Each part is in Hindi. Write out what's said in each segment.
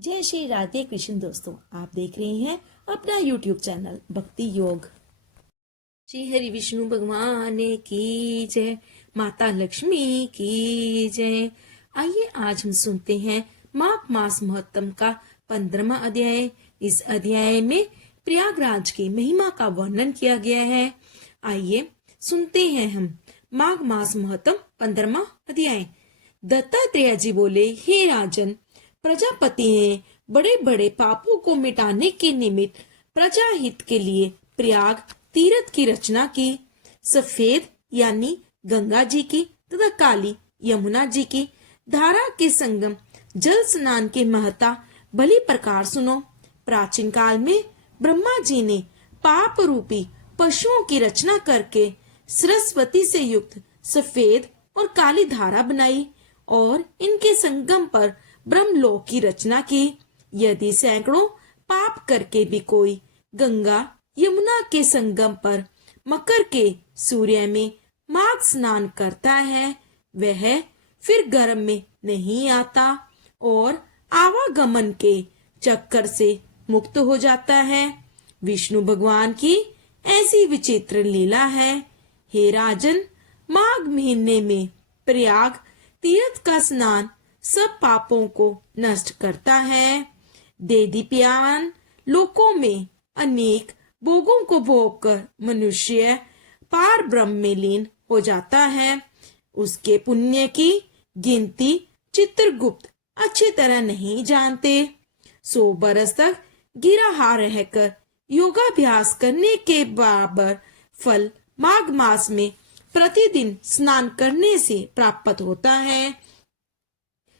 जय श्री राधे कृष्ण दोस्तों, आप देख रहे हैं अपना YouTube चैनल भक्ति योग। श्री हरि विष्णु भगवान की जय, माता लक्ष्मी की जय। आइए आज हम सुनते हैं माघ मास महत्तम का 15वां अध्याय। इस अध्याय में प्रयागराज की महिमा का वर्णन किया गया है। आइए सुनते हैं हम माघ मास महत्तम 15वां अध्याय। दत्तात्रेय जी बोले, हे राजन, प्रजापति ने बड़े बड़े पापों को मिटाने के निमित्त प्रजा हित के लिए प्रयाग तीर्थ की रचना की। सफेद यानी गंगा जी की तथा काली यमुना जी की धारा के संगम जल स्नान के महत्ता भली प्रकार सुनो। प्राचीन काल में ब्रह्मा जी ने पाप रूपी पशुओं की रचना करके सरस्वती से युक्त सफेद और काली धारा बनाई और इनके संगम पर ब्रह्मलोक की रचना की। यदि सैकड़ों पाप करके भी कोई गंगा यमुना के संगम पर मकर के सूर्य में माघ स्नान करता है, वह फिर गर्भ में नहीं आता और आवागमन के चक्कर से मुक्त हो जाता है। विष्णु भगवान की ऐसी विचित्र लीला है। हे राजन, माघ महीने में प्रयाग तीर्थ का स्नान सब पापों को नष्ट करता है। देदीप्यमान लोकों में अनेक भोगों को भोग कर मनुष्य पार ब्रह्म में लीन हो जाता है। उसके पुण्य की गिनती चित्रगुप्त अच्छी तरह नहीं जानते। 100 बरस तक गिरहा रहकर योगाभ्यास करने के बराबर फल माघ मास में प्रतिदिन स्नान करने से प्राप्त होता है।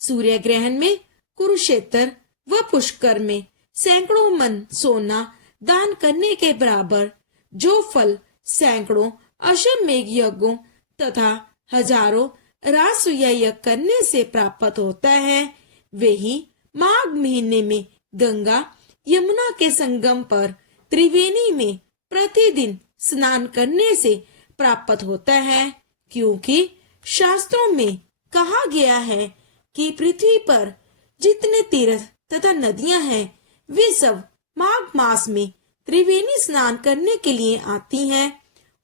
सूर्य ग्रहण में कुरुक्षेत्र व पुष्कर में सैकड़ों मन सोना दान करने के बराबर जो फल सैकड़ों अश्वमेध यज्ञों तथा हजारों राजसूय यज्ञ करने से प्राप्त होता है, वही माघ महीने में गंगा यमुना के संगम पर त्रिवेणी में प्रतिदिन स्नान करने से प्राप्त होता है। क्योंकि शास्त्रों में कहा गया है कि पृथ्वी पर जितने तीर्थ तथा नदियां हैं, वे सब माघ मास में त्रिवेणी स्नान करने के लिए आती हैं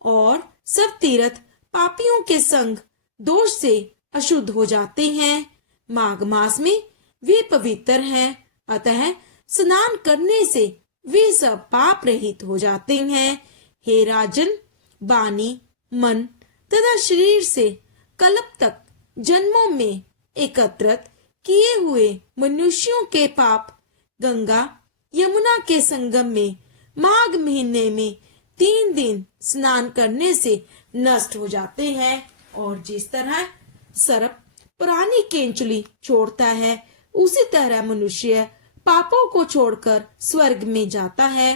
और सब तीर्थ पापियों के संग दोष से अशुद्ध हो जाते हैं। माघ मास में वे पवित्र हैं, अतः स्नान करने से वे सब पाप रहित हो जाते हैं। हे राजन, वाणी, मन तथा शरीर से कल्प तक जन्मों में एकत्रित किए हुए मनुष्यों के पाप गंगा यमुना के संगम में माघ महीने में 3 दिन स्नान करने से नष्ट हो जाते हैं। और जिस तरह सर्प पुरानी केंचुली छोड़ता है, उसी तरह मनुष्य पापों को छोड़कर स्वर्ग में जाता है।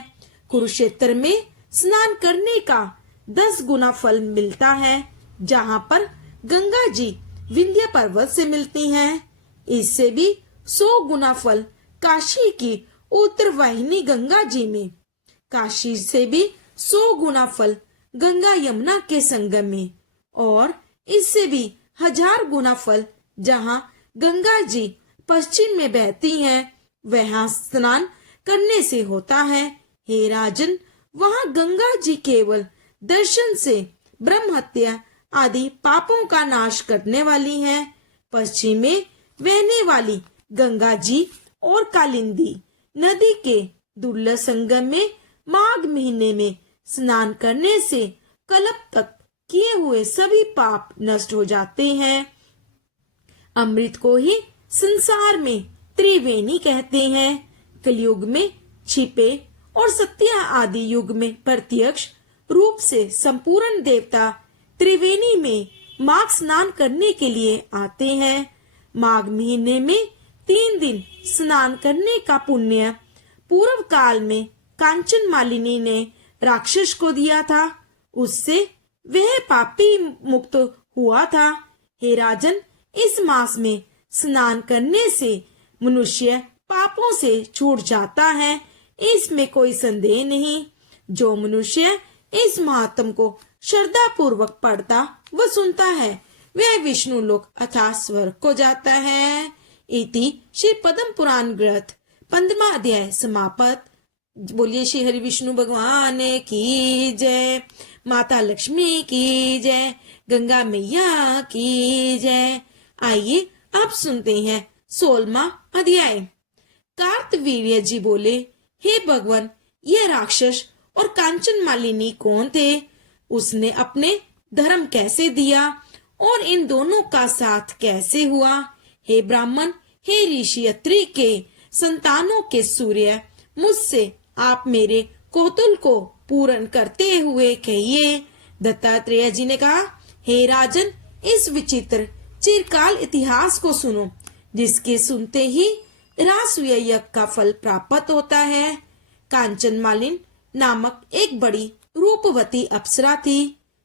कुरुक्षेत्र में स्नान करने का 10 गुना फल मिलता है, जहाँ पर गंगा जी विंध्य पर्वत से मिलती हैं। इससे भी 100 गुना फल काशी की उत्तरवाहिनी गंगा जी में, काशी से भी 100 गुना फल गंगा यमुना के संगम में, और इससे भी 1000 गुना फल जहाँ गंगा जी पश्चिम में बहती हैं, वहाँ स्नान करने से होता है। हे राजन, वहाँ गंगा जी केवल दर्शन से ब्रह्म हत्या आदि पापों का नाश करने वाली है। पश्चिम में बहने वाली गंगा जी और कालिंदी नदी के दुर्लभ संगम में माघ महीने में स्नान करने से कल्प तक किए हुए सभी पाप नष्ट हो जाते हैं। अमृत को ही संसार में त्रिवेणी कहते हैं। कलयुग में छिपे और सत्य आदि युग में प्रत्यक्ष रूप से संपूर्ण देवता त्रिवेणी में माघ स्नान करने के लिए आते हैं। माघ महीने में 3 दिन स्नान करने का पुण्य पूर्व काल में कांचन मालिनी ने राक्षस को दिया था, उससे वह पापी मुक्त हुआ था। हे राजन, इस मास में स्नान करने से मनुष्य पापों से छूट जाता है, इसमें कोई संदेह नहीं। जो मनुष्य इस महात्म को श्रद्धा पूर्वक पढ़ता व सुनता है, वह विष्णु लोक अर्थात स्वर्ग को जाता है। इति श्री पद्म पुराण ग्रंथ 15वां अध्याय समाप्त। बोलिए श्री हरि विष्णु भगवान की जय, माता लक्ष्मी की जय, गंगा मैया की जय। आइए अब सुनते हैं 16वां अध्याय। कार्तवीर्य जी बोले, हे भगवान, ये राक्षस और कांचन मालिनी कौन थे? उसने अपने धर्म कैसे दिया और इन दोनों का साथ कैसे हुआ? हे ब्राह्मण, हे ऋषि अत्रि के संतानों के सूर्य, मुझसे आप मेरे कौतूहल को पूर्ण करते हुए कहिए। दत्तात्रेय जी ने कहा, हे राजन, इस विचित्र चिरकाल इतिहास को सुनो, जिसके सुनते ही रासुय यज्ञ का फल प्राप्त होता है। कांचन मालिन नामक एक बड़ी रूपवती अप्सरा थी।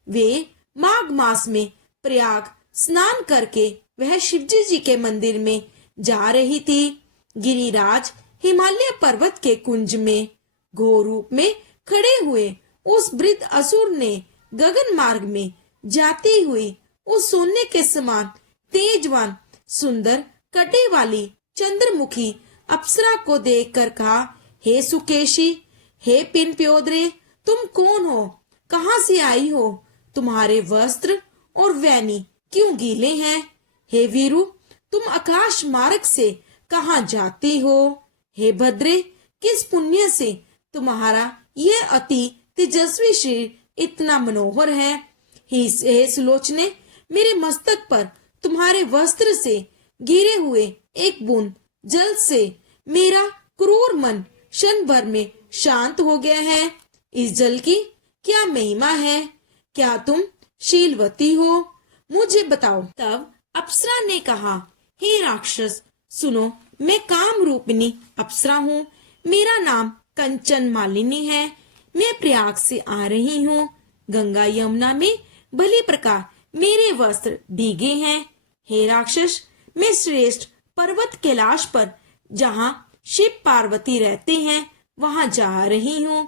वे माघ मास में प्रयाग स्नान करके वह शिवजी जी के मंदिर में जा रही थी। गिरिराज हिमालय पर्वत के कुंज में घोर रूप में खड़े हुए उस वृद्ध असुर ने गगन मार्ग में जाती हुई उस सोने के समान तेजवान सुंदर कटे वाली चंद्रमुखी अप्सरा को देखकर कहा, हे सुकेशी, हे पिन प्योदरे, तुम कौन हो? कहाँ से आई हो? तुम्हारे वस्त्र और वैनी क्यों गीले हैं? हे वीरू, तुम आकाश मार्ग से कहाँ जाती हो? हे भद्रे, किस पुण्य से तुम्हारा यह अति तेजस्वी शरीर इतना मनोहर है? हे सुलोचने, मेरे मस्तक पर तुम्हारे वस्त्र से गिरे हुए एक बूंद जल से मेरा क्रूर मन क्षण भर में शांत हो गया है। इस जल की क्या महिमा है? क्या तुम शीलवती हो? मुझे बताओ। तब अप्सरा ने कहा, हे राक्षस, सुनो, मैं काम रूपिणी अप्सरा हूँ। मेरा नाम कंचन मालिनी है। मैं प्रयाग से आ रही हूँ। गंगा यमुना में भली प्रकार मेरे वस्त्र भीगे हैं। हे राक्षस, मैं श्रेष्ठ पर्वत कैलाश पर जहाँ शिव पार्वती रहते हैं वहां जा रही हूँ।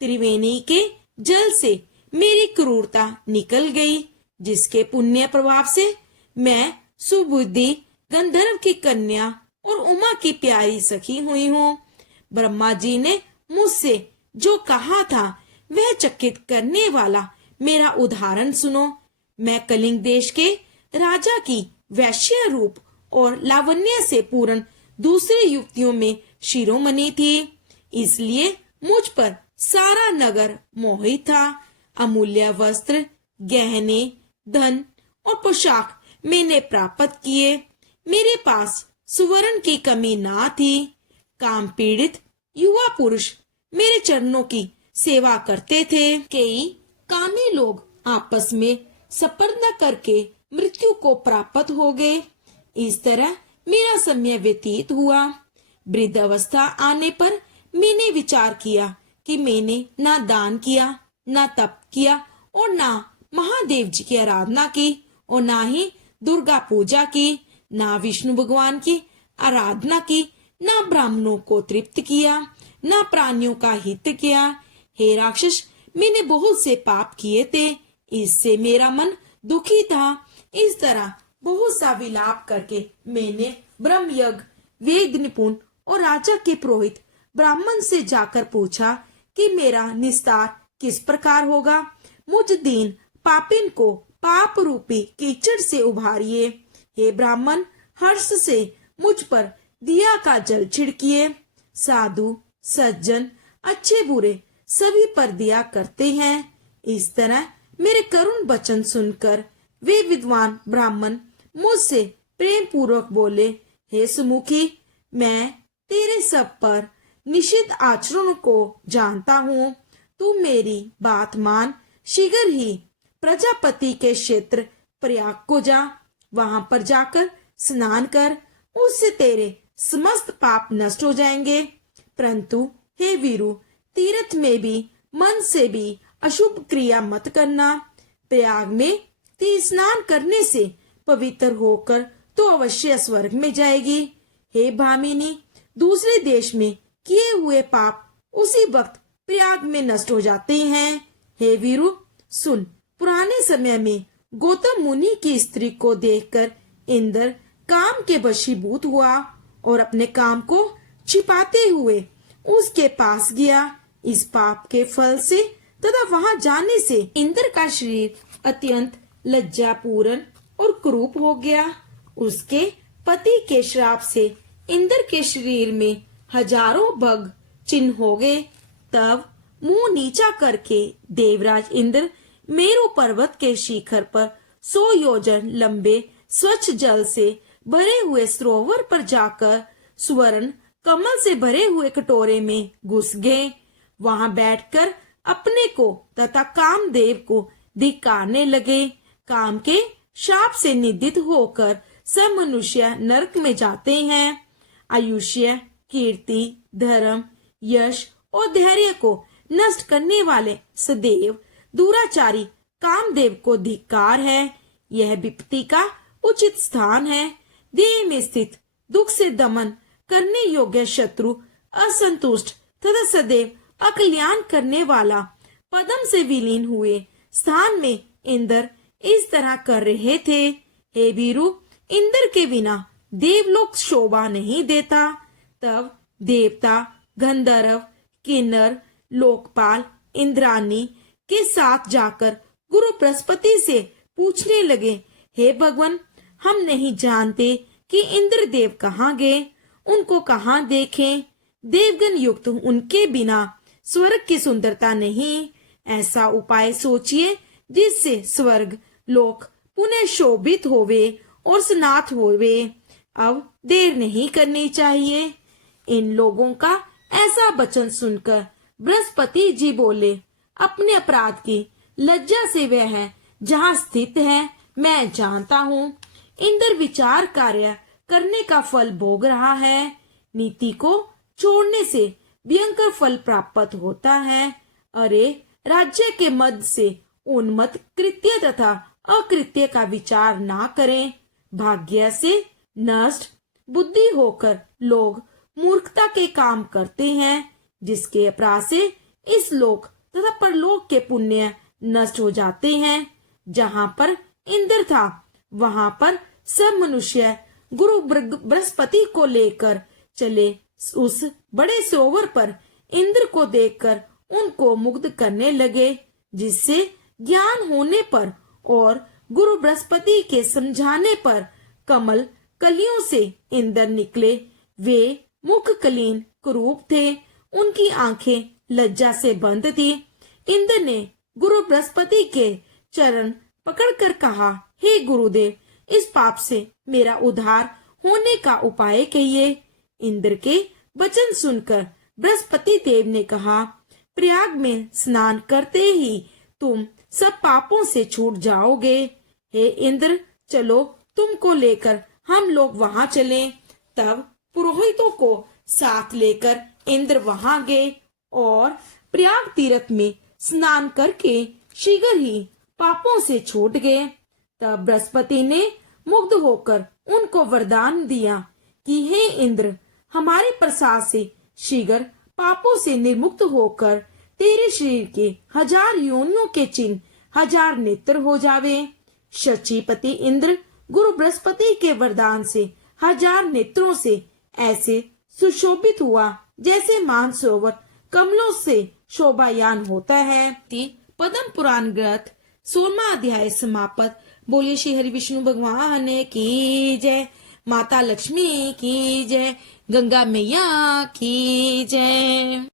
त्रिवेणी के जल से मेरी क्रूरता निकल गई, जिसके पुण्य प्रभाव से मैं सुबुद्धि गंधर्व की कन्या और उमा की प्यारी सखी हुई हूँ। ब्रह्मा जी ने मुझसे जो कहा था वह चकित करने वाला मेरा उदाहरण सुनो। मैं कलिंग देश के राजा की वैश्य रूप और लावण्य से पूर्ण दूसरे युवतियों में शिरोमणि थी, इसलिए मुझ पर सारा नगर मोहित था। अमूल्य वस्त्र, गहने, धन और पोशाक मैंने प्राप्त किए। मेरे पास सुवर्ण की कमी ना थी। काम पीड़ित युवा पुरुष मेरे चरणों की सेवा करते थे। कई कामी लोग आपस में स्पर्धा करके मृत्यु को प्राप्त हो गए। इस तरह मेरा समय व्यतीत हुआ। वृद्ध अवस्था आने पर मैंने विचार किया कि मैंने ना दान किया, ना तप किया और ना महादेव जी की आराधना की और ना ही दुर्गा पूजा की, ना विष्णु भगवान की आराधना की, ना ब्राह्मणों को तृप्त किया, ना प्राणियों का हित किया। हे राक्षस, मैंने बहुत से पाप किए थे, इससे मेरा मन दुखी था। इस तरह बहुत सा विलाप करके मैंने ब्रह्म यज्ञ, वेद निपुण और राजा के पुरोहित ब्राह्मण से जाकर पूछा कि मेरा निस्तार किस प्रकार होगा। मुझ दीन पापिन को पाप रूपी कीचड़ से उभारिए। हे ब्राह्मण, हर्ष से मुझ पर दिया का जल छिड़किए। साधु सज्जन अच्छे बुरे सभी पर दिया करते हैं। इस तरह मेरे करुण वचन सुनकर वे विद्वान ब्राह्मण मुझसे प्रेम पूर्वक बोले, हे सुमुखी, मैं तेरे सब पर निषिद्ध आचरण को जानता हूँ। तू मेरी बात मान, शीघ्र ही प्रजापति के क्षेत्र प्रयाग को जा। वहां पर जाकर स्नान कर, उससे तेरे समस्त पाप नष्ट हो जाएंगे। परंतु हे वीरू, तीर्थ में भी मन से भी अशुभ क्रिया मत करना। प्रयाग में तीर स्नान करने से पवित्र होकर तो अवश्य स्वर्ग में जाएगी। हे भामिनी, दूसरे देश में किए हुए पाप उसी वक्त प्रयाग में नष्ट हो जाते हैं। हे वीरू, सुन, पुराने समय में गौतम मुनि की स्त्री को देखकर इंद्र काम के वशीभूत हुआ और अपने काम को छिपाते हुए उसके पास गया। इस पाप के फल से तथा वहां जाने से इंद्र का शरीर अत्यंत लज्जापूर्ण और कुरूप हो गया। उसके पति के श्राप से इंद्र के शरीर में हजारों भग चिन्ह हो गए। तब मुंह नीचा करके देवराज इंद्र मेरु पर्वत के शिखर पर 100 योजन लंबे स्वच्छ जल से भरे हुए सरोवर पर जाकर स्वर्ण कमल से भरे हुए कटोरे में घुस गए। वहां बैठकर अपने को तथा कामदेव को धिक्कारने लगे। काम के शाप से निंदित होकर सब मनुष्य नरक में जाते हैं। आयुष्य, कीर्ति, धर्म, यश और धैर्य को नष्ट करने वाले सदैव दुराचारी कामदेव को धिक्कार है। यह विपत्ति का उचित स्थान है। देह में स्थित दुख से दमन करने योग्य शत्रु, असंतुष्ट तथा सदैव अकल्याण करने वाला पद्म से विलीन हुए स्थान में इंद्र इस तरह कर रहे थे। हे वीरु, इंद्र के बिना देवलोक शोभा नहीं देता। तब देवता, गंधर्व, किन्नर, लोकपाल, इंद्रानी के साथ जाकर गुरु बृहस्पति से पूछने लगे, हे भगवान, हम नहीं जानते कि इंद्र देव कहाँ गए, उनको कहाँ देखें। देवगण युक्त उनके बिना स्वर्ग की सुंदरता नहीं। ऐसा उपाय सोचिए जिससे स्वर्ग लोक पुनः शोभित होवे और स्नात होवे। अब देर नहीं करनी चाहिए। इन लोगों का ऐसा वचन सुनकर बृहस्पति जी बोले, अपने अपराध की लज्जा से वह जहाँ स्थित है मैं जानता हूँ। इंद्र विचार कार्य करने का फल भोग रहा है। नीति को छोड़ने से भयंकर फल प्राप्त होता है। अरे, राज्य के मद से उन्मत्त कृत्य तथा अकृत्य का विचार ना करें। भाग्य से नष्ट बुद्धि होकर लोग मूर्खता के काम करते हैं, जिसके अपराध से इस लोक तथा परलोक के पुण्य नष्ट हो जाते हैं। जहाँ पर इंद्र था वहाँ पर सब मनुष्य गुरु बृहस्पति को लेकर चले। उस बड़े सरोवर पर इंद्र को देखकर उनको मुग्ध करने लगे, जिससे ज्ञान होने पर और गुरु बृहस्पति के समझाने पर कमल कलियों से इंद्र निकले। वे मुख कलीन कुरूप थे, उनकी आंखें लज्जा से बंद थी। इंद्र ने गुरु बृहस्पति के चरण पकड़कर कहा, हे गुरुदेव, इस पाप से मेरा उद्धार होने का उपाय कहिए। इंद्र के वचन सुनकर बृहस्पति देव ने कहा, प्रयाग में स्नान करते ही तुम सब पापों से छूट जाओगे। हे इंद्र, चलो तुमको लेकर हम लोग वहां चलें। तब पुरोहितों को साथ लेकर इंद्र वहां गए और प्रयाग तीर्थ में स्नान करके शीघ्र ही पापों से छूट गए। तब बृहस्पति ने मुग्ध होकर उनको वरदान दिया कि हे इंद्र, हमारे प्रसाद से शीघ्र पापों से निर्मुक्त होकर तेरे शरीर के 1000 योनियों के चिन्ह 1000 नेत्र हो जावे। शचीपति इंद्र गुरु बृहस्पति के वरदान से 1000 नेत्रों से ऐसे सुशोभित हुआ जैसे मानसरोवर कमलों से शोभायान होता है। पद्म पुराण ग्रंथ 16वां अध्याय समाप्त। बोलिए श्री हरि विष्णु भगवान की जय, माता लक्ष्मी की जय, गंगा मैया की जय।